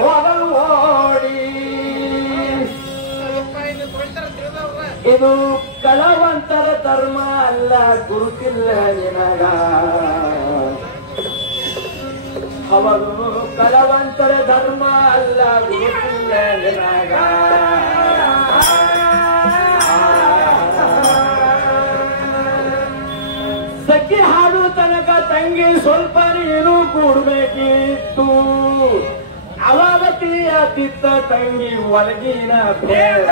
ಹೋಗಲು ಓಡಿ ಇದು ಕಳವಂತರ ಧರ್ಮ ಅಲ್ಲ ಗುರುತಿಲ್ಲ ನಿನಗ ಅವರು ಕಳವಂತರ ಧರ್ಮ ಅಲ್ಲ ಗುರುತಿಲ್ಲ ನಿನಗ ಸಖಿ ಹಾಡು ತನಕ ತಂಗಿ ಸ್ವಲ್ಪ ನೀನು ಕೂಡಬೇಕಿತ್ತು ಅವಗತಿಯ ತಿತ್ತ ತಂಗಿ ಒಳಗಿನ ಭೇದ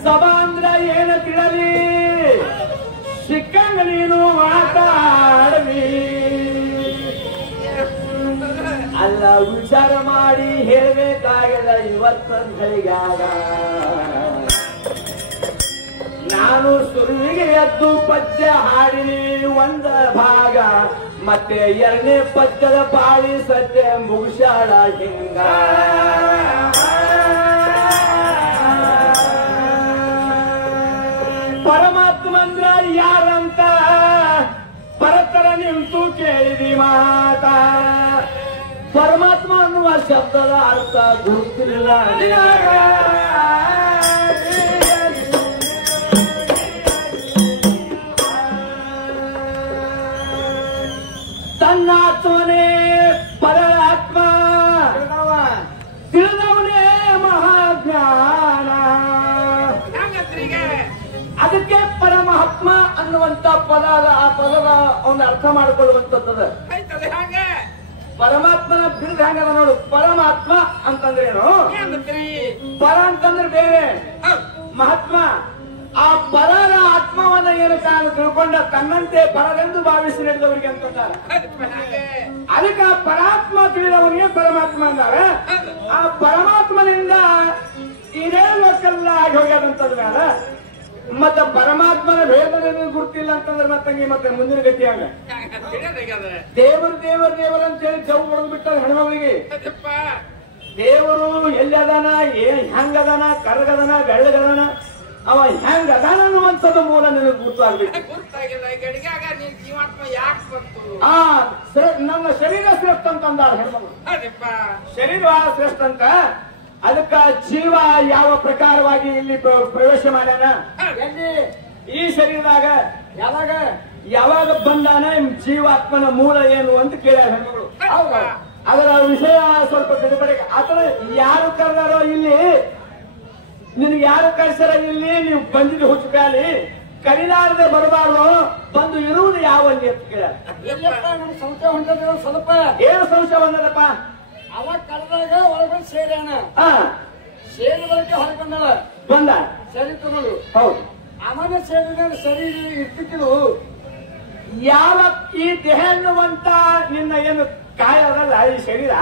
ಸಭಾ ಅಂದ್ರ ಏನ ತಿಳಲಿ ಸಿಕ್ಕಂಗ ನೀನು ಮಾತಾಡಲಿ ಅಲ್ಲ ವಿಚಾರ ಮಾಡಿ ಹೇಳಬೇಕಾಗದ ಇವತ್ತಂತಳಿಗಾಗ ನಾನು ಸುರುವಿಗೆ ಎದ್ದು ಪದ್ಯ ಹಾಡಿನಿ ಒಂದ ಭಾಗ ಮತ್ತೆ ಎರಡನೇ ಪದ್ಯದ ಪಾಳಿ ಸದ್ಯ ಮುಗಿಸಾಳ ಹಿಂಗ ಪರಮಾತ್ಮ ಅಂದ್ರ ಯಾರಂತ ಪರತರ ನಿಂತು ಕೇಳಿದಿ ಮಾತ ಪರಮಾತ್ಮ ಅನ್ನುವ ಶಬ್ದದ ಅರ್ಥ ಗುರುತಿಲ್ಲ ತನ್ನಾತ್ಮನೇ ಪರಮಾತ್ಮ ತಿಳಿದವನೇ ಮಹಾಜ್ಞಾನ ಅದಕ್ಕೆ ಪರಮಾತ್ಮ ಅನ್ನುವಂತ ಪದದ ಆ ಪದದ ಅವನ್ನ ಅರ್ಥ ಮಾಡಿಕೊಳ್ಳುವಂತದ್ದು ಪರಮಾತ್ಮನ ಬಿರುದು ಹಂಗದ ನೋಡು ಪರಮಾತ್ಮ ಅಂತಂದ್ರೇನು ಪರ ಅಂತಂದ್ರೆ ಬೇರೆ ಮಹಾತ್ಮ ಆ ಪರರ ಆತ್ಮವನ್ನ ಏನು ತಾನು ತಿಳ್ಕೊಂಡ ತನ್ನಂತೆ ಪರರೆಂದು ಭಾವಿಸಿ ನಡೆದವರಿಗೆ ಅಂತಂದಾರ ಅದಕ್ಕೆ ಆ ಪರಾತ್ಮ ತಿಳಿದವನಿಗೆ ಪರಮಾತ್ಮ ಅಂದಾರೆ ಆ ಪರಮಾತ್ಮನಿಂದ ಇದೇ ಲೋಕಲ್ಲ ಆಗಿ ಹೋಗ್ಯದಂತಂದ್ರ ಮತ್ತ ಪರಮಾತ್ಮನ ಭೇದನೆ ಗುರ್ತಿಲ್ಲ ಅಂತಂದ್ರೆ ಮತ್ತೆ ಮುಂದಿನ ಗತಿಯಾಗ ದೇವರು ದೇವರು ದೇವರು ಅಂತ ಹೇಳಿ ಚೌ ಹೊಡೆದು ಬಿಟ್ಟ ಹೆಣ್ಮಗಳಿಗೆ ದೇವರು ಎಲ್ಲಿ ಅದಾನ ಹೆಂಗದಾನ ಕರ್ಗದಾನ ಬೆಳ್ಳಗದಾನ ಅವ ಹೆಂಗ ಅದಾನ ಅನ್ನುವಂಥದ್ದು ಮೂಲ ನಿನಗೆ ಗುರ್ತಾಗ್ಬಿಟ್ಟು ನನ್ನ ಶರೀರ ಶ್ರೇಷ್ಠ ಅಂತ ಅಂದಾಳ ಹೆಣ್ಮಗಳು ಶರೀರ ಶ್ರೇಷ್ಠ ಅಂತ ಅದಕ್ಕ ಜೀವ ಯಾವ ಪ್ರಕಾರವಾಗಿ ಇಲ್ಲಿ ಪ್ರವೇಶ ಮಾಡ್ಯಾನ ಎಲ್ಲಿ ಈ ಶರೀರದಾಗ ಯಾವಾಗ ಬಂದಾನ ಜೀವಾತ್ಮನ ಮೂಲ ಏನು ಅಂತ ಕೇಳ್ಯಾರ ಹೆಣ್ಮಗಳು ಅದರ ವಿಷಯ ಸ್ವಲ್ಪ ಬಿಡುಗಡೆ ಆತರ ಯಾರು ಕರೆದಾರೋ ಇಲ್ಲಿ ನಿನ್ಗೆ ಯಾರು ಕಳಿಸ್ಯಾರ ಇಲ್ಲಿ ನೀವು ಬಂದಿದ್ದು ಹುಚ್ಚುಕಾಲಿ ಕರಿಲಾರದೆ ಬರಬಾರ್ದು ಬಂದು ಇರುವುದು ಯಾವಲ್ಲಿ ಅಂತ ಕೇಳ್ಯಾರ ಸಂಶಯ ಹೊಂಟದ ಸ್ವಲ್ಪ ಏನು ಸಂಶಯ ಬಂದದಪ್ಪ ಅವಾಗ ಕರೆದಾಗ ಒಳಗೆ ಸೇರ್ಯಾನ ಸೇರಿ ಬರಕ್ಕೆ ಹೊರಗೆ ಬಂದ ಸರಿ ತಗೊಳ್ಳು ಹೌದು ಆಮೇಲೆ ಸೇರಿದಾಗ ಸರಿ ಇರ್ತಿದ್ದು ಯಾವ ಈ ದೇಹ ಅನ್ನುವಂತ ನಿನ್ನ ಏನು ಕಾಯ ಅದಲ್ಲ ಈ ಶರೀರ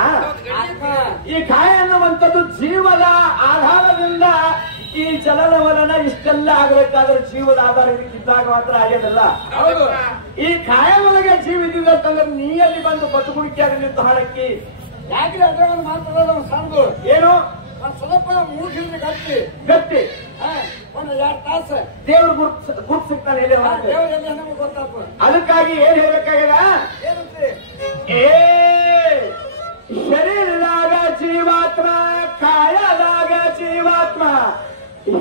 ಈ ಕಾಯ ಅನ್ನುವಂಥದ್ದು ಜೀವದ ಆಧಾರದಿಂದ ಈ ಚಲನವಲನ ಇಷ್ಟೆಲ್ಲ ಆಗಬೇಕಾದ್ರೆ ಜೀವದ ಆಧಾರ ಇದ್ದಾಗ ಮಾತ್ರ ಆಗ್ಯದಲ್ಲ ಹೌದು ಈ ಕಾಯದೊಳಗೆ ಜೀವ ಇದ್ದಿದೆ ಅಂತಂದ್ರೆ ನೀಯಲ್ಲಿ ಬಂದು ಬದುಕುಳಿಕೆಯಾಗ ನಿಂತು ಹಾಡಕ್ಕಿ ಯಾಕೆ ಅದ್ರ ಒಂದು ಮಾತಾಡೋದು ಸಾಂಗು ಏನು ಸ್ವಲ್ಪ ಮೂಗಿನ ಗಟ್ಟಿ ಒಂದು 2 ತಾಸು ದೇವ್ರು ಗುರ್ತು ಸಿಗ್ತಾನೆ ಗೊತ್ತಾಗ್ತದೆ ಅದಕ್ಕಾಗಿ ಏನ್ ಹೇಳ್ಬೇಕಾಗ್ಯದ ಶರೀರದಾಗ ಜೀವಾತ್ಮ ಕಾಯದಾಗ ಜೀವಾತ್ಮ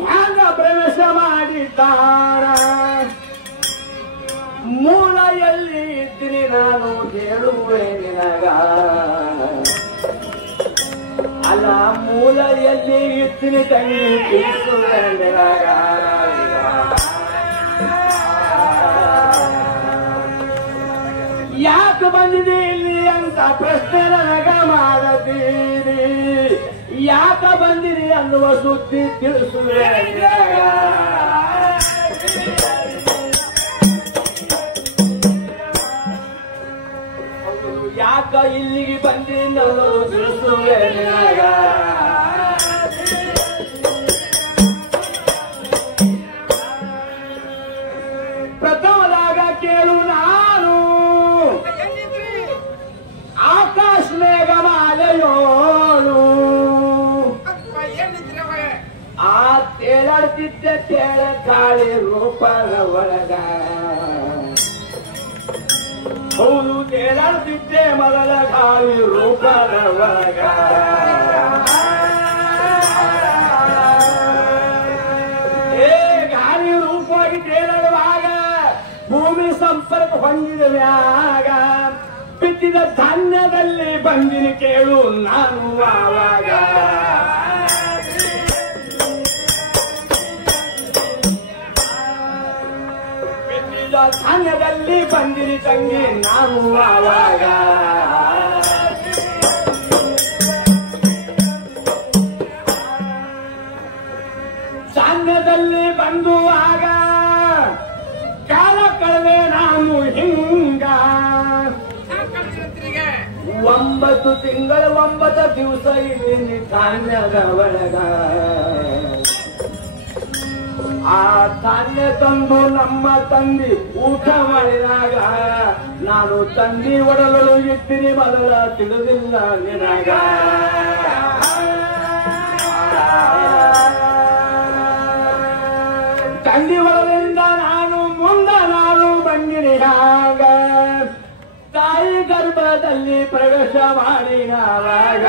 ಹ್ಯಾಂಗ ಪ್ರವೇಶ ಮಾಡಿದ್ದಾರ ಮೂಲ ಎಲ್ಲಿ ಇದ್ದೀನಿ ನಾನು ಹೇಳುವೆ ನಿನಗ ಅಲ್ಲ ಮೂಲ ಎಲ್ಲಿ ಇದ್ದೀನಿ ತಂಗಿ ತಿಳಿಸುವೆ ನಿನಗ ಯಾಕೆ ಬಂದಿದೆ ಇಲ್ಲಿ ಅಂತ ಪ್ರಶ್ನೆ ನನಗ ಮಾಡತೀರಿ ಯಾಕೆ ಬಂದಿರಿ ಅನ್ನುವ ಸುದ್ದಿ ತಿಳಿಸುವೆ ಯಾಕ ಇಲ್ಲಿಗೆ ಬಂದಿ ನಾನು ತಿಳಿಸುವೆ ಪ್ರಥಮದಾಗ ಕೇಳು ನಾನು ಆಕಾಶ ಮೇಘ ಮಾಲೆಯೋಳು ಆ ತೇಲಾಡ್ತಿದ್ದ ತೇಳ ಗಾಳಿ ರೂಪದ ಒಳಗ ಹೌದು ತೇಲಾಡ್ತಿದ್ದೆ ಮೊದಲ ಗಾಳಿ ರೂಪದೊಳಗ ಗಾಳಿ ರೂಪವಾಗಿ ತೇಲಾಡುವಾಗ ಭೂಮಿ ಸಂಪರ್ಕ ಹೊಂದಿದ ಮ್ಯಾಗ ಬಿತ್ತಿದ ಧಾನ್ಯದಲ್ಲಿ ಬಂದಿನಿ ಕೇಳು ನಾನು ಆವಾಗ ಬಿತ್ತಿದ ಧಾನ್ಯದಲ್ಲಿ ಬಂದಿನಿ ತಂಗಿ ನಾನು ಆವಾಗ ಧಾನ್ಯದಲ್ಲಿ ಬಂದು ಆಗ ಕಾಲ ಕಳೆದೆ ನಾನು ಹಿಂಗ 9 ತಿಂಗಳ 9 ದಿವಸ ಇಲ್ಲಿ ಧಾನ್ಯದ ಒಳಗ ಆ ಧಾನ್ಯ ತಂದು ನಮ್ಮ ತಂದಿ ಊಟ ಮಾಡಿದಾಗ ನಾನು ತಂದಿ ಒಡಲಲು ಇದ್ದೀನಿ ಮೊದಲ ತಿಳಿದಿಲ್ಲ ನಿನಗ ತಂದಿ ಒಳದಿಂದ ನಾನು ನಾನು ಬಂದಿನಿಯಾಗ ತಾಯಿ ಗರ್ಭದಲ್ಲಿ ಪ್ರವೇಶ ಮಾಡಿನವಾಗ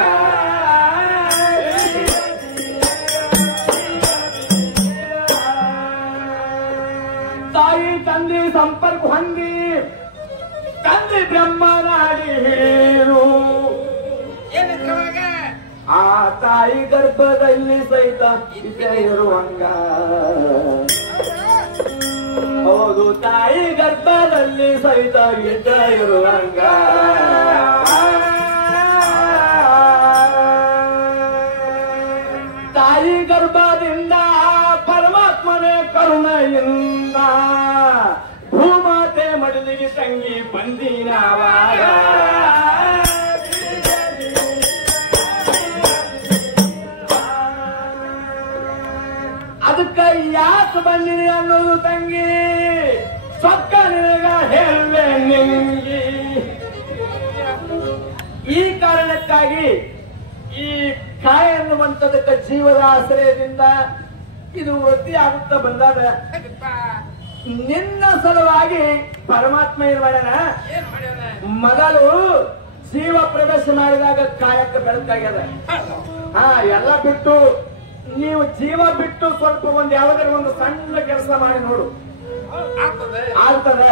ತಾಯಿ ತಂದೆ ಸಂಪರ್ಕ ಹೊಂದಿ ತಂದೆ ಬ್ರಹ್ಮನಾಡಿ ಹೇಳು ಆ ತಾಯಿ ಗರ್ಭದಲ್ಲಿ ಸಹಿತ ಇರುವಂಗ ಹೌದು ತಾಯಿ ಗರ್ಭದಲ್ಲಿ ಸಹಿತ ಇರುವಂಗ ತಾಯಿ ಗರ್ಭದಿಂದ ಪರಮಾತ್ಮನೇ ಕರುಣೆಯಿಂದ ಭೂಮಾತೆ ಮಡಲಿಗೆ ತಂಗಿ ಬಂದಿನವಾಗ ಅದಕ್ಕೆ ಯಾಕೆ ಬಂದಿನಿ ಅನ್ನೋದು ತಂಗಿ ಸೊಕ್ಕ ನಿನಗ ಹೇಳುವೆ ನಿಂಗಿ ಈ ಕಾರಣಕ್ಕಾಗಿ ಈ ಕಾಯ ಅನ್ನುವಂಥದಕ್ಕೆ ಜೀವದ ಆಶ್ರಯದಿಂದ ಇದು ವೃದ್ಧಿ ಆಗುತ್ತಾ ಬಂದಾಗ ನಿನ್ನ ಸಲುವಾಗಿ ಪರಮಾತ್ಮ ಏನ್ ಮಾಡ್ಯಾನ ಮೊದಲು ಜೀವ ಪ್ರವೇಶ ಮಾಡಿದಾಗ ಕಾಯಕ್ಕೆ ಬೆಳಕಾಗ್ಯದ ಎಲ್ಲ ಬಿಟ್ಟು ನೀವು ಜೀವ ಬಿಟ್ಟು ಸ್ವಲ್ಪ ಒಂದು ಯಾವುದಾದ್ರು ಒಂದು ಸಣ್ಣ ಕೆಲಸ ಮಾಡಿ ನೋಡು ಆಗ್ತದೆ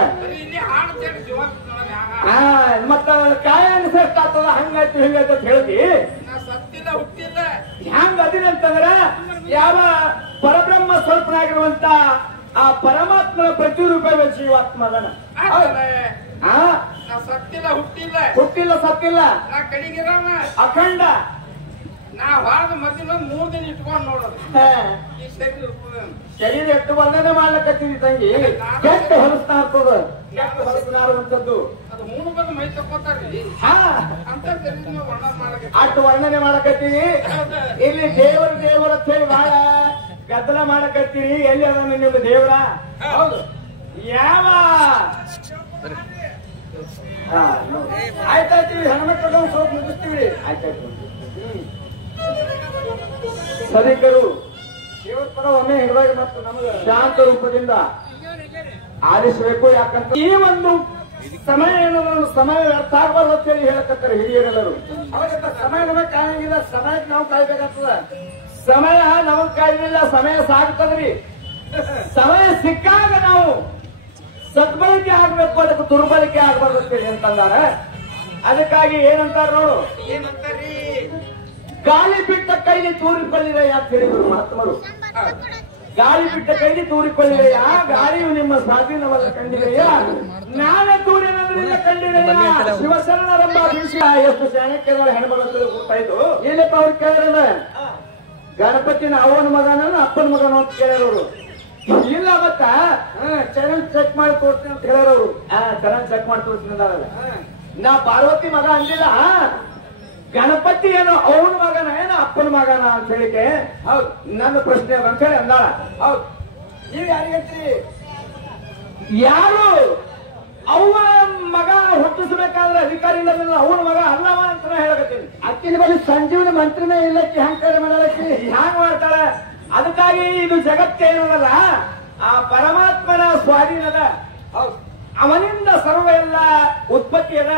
ಮತ್ತ ಕಾಯ ಅನ್ಸೆಸ್ಟ್ ಆಗ್ತದ ಹಂಗಾಯ್ತು ಹಿಂಗಾಯ್ತು ಅಂತ ಹೇಳ್ತಿ ಹ್ಯಾಂಗ ಅದಿನಂತಂದ್ರ ಯಾವ ಪರಬ್ರಹ್ಮ ಸ್ವಲ್ಪನಾಗಿರುವಂತ ಆ ಪರಮಾತ್ಮನ ಪ್ರತಿರೂಪವೇ ಜೀವಾತ್ಮ ಅದನ್ನ ಹುಟ್ಟಿಲ್ಲ ಸತ್ತಿಲ್ಲ ಅಖಂಡ ನಾ ಹೊರದ ಮಧ್ಯ 3 ದಿನ ಇಟ್ಕೊಂಡು ನೋಡೋದು ಈ ಶರೀರ ಎಷ್ಟು ವರ್ಣನೆ ಮಾಡ್ಲಕತ್ತೀವಿ ತಂಗಿ ಎಷ್ಟು ಹೊಲಸ್ತಾ ಇರ್ತದ ಎಷ್ಟು ಹೊಲಸ್ತಾರುವಂತದ್ದು ಅದು 3 ಬಂದು ಮೈ ತಕ್ಕೋತಾರ್ರಿ ಅಂತ ಅಷ್ಟು ವರ್ಣನೆ ಮಾಡಕತ್ತೀವಿ ಇಲ್ಲಿ ದೇವರ ಅಂತ ಹೇಳಿ ಬಹಳ ಗದ್ದಲ ಮಾಡಕತ್ತೀವಿ ಎಲ್ಲಿ ಅದ ನಿಮ್ಮ ದೇವರ ಹೌದು ಯಾವ ಆಯ್ತಾಯ್ತೀವಿ ಹೆಣ್ಮಕ್ಳು ಸ್ವಲ್ಪ ಮುಗಿಸ್ತೀವಿ ಆಯ್ತಾಯ್ತು ಸದಿಕರು ದೇವರ ಪರ ಒಮ್ಮೆ ಹಿಡಿದಾಗ ಮತ್ತು ನಮಗೆ ಶಾಂತ ರೂಪದಿಂದ ಆಲಿಸಬೇಕು ಯಾಕಂತ ಈ ಒಂದು ಸಮಯ ಏನೋ ಸಮಯ ವ್ಯರ್ಥ ಆಗಬಾರ್ದು ಅಂತ ಹೇಳಿ ಹೇಳಕತ್ತಾರೆ ಹಿರಿಯರೆಲ್ಲರೂ ಅವಾಗ ಸಮಯ ನಮಗೆ ಕಾಣಂಗಿಲ್ಲ ಸಮಯಕ್ಕೆ ನಾವು ಕಾಯ್ಬೇಕಾಗ್ತದ ಸಮಯ ನಮಗ್ ಕಾಯ್ಲಿಲ್ಲ ಸಮಯ ಸಾಗ್ತದ್ರಿ ಸಮಯ ಸಿಕ್ಕಾಗ ನಾವು ಸದ್ಬಳಕೆ ಆಗ್ಬೇಕು ಅದಕ್ಕೆ ದುರ್ಬಳಕೆ ಆಗ್ಬಾರ್ದು ಅಂತ ಹೇಳಿ ಅಂತಂದಾರ ಅದಕ್ಕಾಗಿ ಏನಂತಾರ ನೋಡು ಏನಂತಾರಿ ಗಾಳಿ ಬಿಟ್ಟ ಕೈಲಿ ತೂರಿಕೊಳ್ಳಿರಯ್ಯ ಅಂತ ಹೇಳಿದ್ರು ಮಹಾತ್ಮರು ಗಾಳಿ ಬಿಟ್ಟ ಕೈಲಿ ತೂರಿಕೊಳ್ಳಿರಯ್ಯ ಗಾಳಿಯು ನಿಮ್ಮ ಸ್ವಾಧೀನವಲ್ಲ ಕಂಡಿರಯ್ಯ ನಾನೇ ತೂರಿನಿಂದ ಕಂಡಿರಯ್ಯ ಶಿವಶರಣರಂಬ ಬೀಸಿ ಎಷ್ಟು ಚಾಣಕ್ಯಗಳ ಹೆಣ್ಮಗಳು ಕೂಡ್ತಾ ಇದ್ದು ಏನಪ್ಪ ಅವ್ರು ಕೇಳಿರಲ್ಲ ಗಣಪತಿನ ಅವನ ಮಗನ ಅಪ್ಪನ ಮಗನ ಅಂತ ಕೇಳೋರು ಇಲ್ಲ ಮತ್ತ ಚರಣ್ ಚೆಕ್ ಮಾಡಿ ತೋರಿಸ್ತೀನಿ ಅಂತ ಹೇಳೋರು ಚರಣ್ ಚೆಕ್ ಮಾಡಿ ತೋರಿಸ್ತಿದ್ದಾರಲ್ಲ ನಾ ಪಾರ್ವತಿ ಮಗ ಅಂದಿಲ್ಲ ಗಣಪತಿ ಏನೋ ಅವನ ಮಗನ ಏನೋ ಅಪ್ಪನ ಮಗನ ಅಂತ ಹೇಳಿಕೆ ಹೌದು ನನ್ನ ಪ್ರಶ್ನೆ ಅಂತ ಹೇಳಿ ಅಂದಾಳ ಹೌದು ಈಗ ಯಾರಿಗಂತ್ರಿ ಯಾರು ಅವ್ವ ಮಗ ಹುಟ್ಟಿಸ್ಬೇಕಾದ್ರೆ ಅಧಿಕಾರಿ ಇಲ್ಲ ಅವನ ಮಗ ಅಲ್ಲವ ಅಂತ ಹೇಳಕತ್ತೀನಿ ಅಕ್ಕಿನ ಬಳಿ ಸಂಜೀವನ ಮಂತ್ರಿನೇ ಇಲ್ಲಕ್ಕೆ ಹ್ಯಾಂಗ್ ಮಾಡಲಕ್ಕಿ ಹ್ಯಾಂಗ್ ಮಾಡ್ತಾಳೆ ಅದಕ್ಕಾಗಿ ಇದು ಜಗತ್ತೇನಲ್ಲ ಆ ಪರಮಾತ್ಮನ ಸ್ವಾಧೀನದ ಹೌದು ಅವನಿಂದ ಸರ್ವ ಎಲ್ಲ ಉತ್ಪತ್ತಿ ಅದ.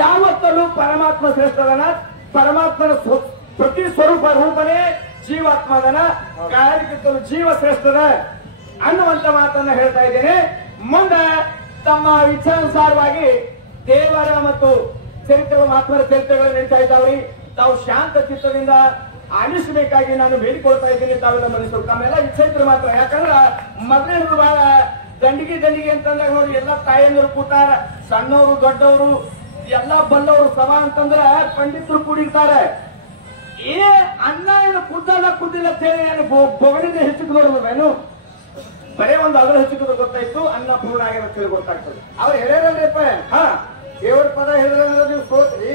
ಯಾವತ್ತಲೂ ಪರಮಾತ್ಮ ಶ್ರೇಷ್ಠದನ, ಪರಮಾತ್ಮನ ಪ್ರತಿ ಸ್ವರೂಪ ರೂಪನೇ ಜೀವಾತ್ಮದನ, ಕಾರ್ಯಕ್ಕಿಂತಲೂ ಜೀವ ಶ್ರೇಷ್ಠದ ಅನ್ನುವಂತ ಮಾತನ್ನ ಹೇಳ್ತಾ ಇದ್ದೇನೆ. ಮುಂದೆ ತಮ್ಮ ಇಚ್ಛಾನುಸಾರವಾಗಿ ದೇವರ ಮತ್ತು ಚರಿತ್ರೆಗಳು, ಮಹಾತ್ಮರ ಚರಿತ್ರೆಗಳು ನಡೀತಾ ಇದ್ದಾವ್ರಿ. ತಾವು ಶಾಂತ ಚಿತ್ತದಿಂದ ಆಲಿಸಬೇಕಾಗಿ ನಾನು ಬೇಡಿಕೊಳ್ತಾ ಇದ್ದೀನಿ. ತಾವೆಲ್ಲ ಮನುಷ್ಯರು ತಮ್ಮೆಲ್ಲ ಇಚ್ಛೆ ಮಾತ್ರ. ಯಾಕಂದ್ರ ಮೊದಲನೇದು ಬಹಳ ದಂಡಿಗೆ ಅಂತಂದಾಗ ನೋಡಿ, ಎಲ್ಲ ತಾಯಂದರು ಕೂತಾರ, ಸಣ್ಣವರು ದೊಡ್ಡವರು ಎಲ್ಲ ಬಲ್ಲವರು ಸಭಾ ಅಂತಂದ್ರ ಪಂಡಿತರು ಕೂಡಿರ್ತಾರೆ. ಏ ಅನ್ನ ಏನು ಕುದ್ದಲ್ಲ ಕುದ್ದಿಲ್ಲ ಅಂತ ಹೇಳಿ ಏನು ಬೊಗಡಿನ ಹೆಚ್ಚಿಗೆ ನೋಡೋದೇನು, ಬರೇ ಒಂದು ಅದ್ರ ಹೆಚ್ಚಿಗೆ ಗೊತ್ತಾಯ್ತು, ಅನ್ನ ಪೂರ್ಣ ಆಗಿರೋ ತಿಳಿ ಗೊತ್ತಾಗ್ತದೆ. ಅವ್ರು ಹೇಳ್ಯಾರಲ್ರಿಪ್ಪ, ದೇವ್ರ ಪದ ಹೇಳಿದ್ರಂದ್ರೆ ನೀವು ಸೋತ್ರಿ,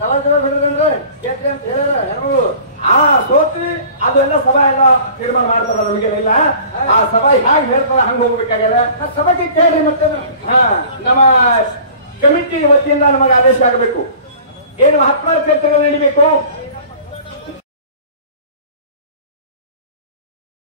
ಸಮಾಜ ಹೇಳಿದ್ರಂದ್ರೆ ಗೆದ್ರಿ ಅಂತ ಹೇಳ್ಯಾರ ಹೆಣ್ಮಗಳು. ಸೋತ್ರಿ ಅದೆಲ್ಲ ಸಭಾ ಎಲ್ಲ ತೀರ್ಮಾನ ಮಾಡ್ತಾರ, ನಮಗೇನಿಲ್ಲ. ಆ ಸಭಾ ಹೇಗೆ ಹೇಳ್ತಾರ ಹಂಗ ಹೋಗ್ಬೇಕಾಗ್ಯದ. ಸಭೆಗೆ ಕೇಳಿ ಮತ್ತೆ ನಮ್ಮ ಕಮಿಟಿ ವತಿಯಿಂದ ನಮಗೆ ಆದೇಶ ಆಗಬೇಕು. ಏನು ಮಹಾತ್ಮರ ಚರ್ಚೆಗಳು ನಡೀಬೇಕು.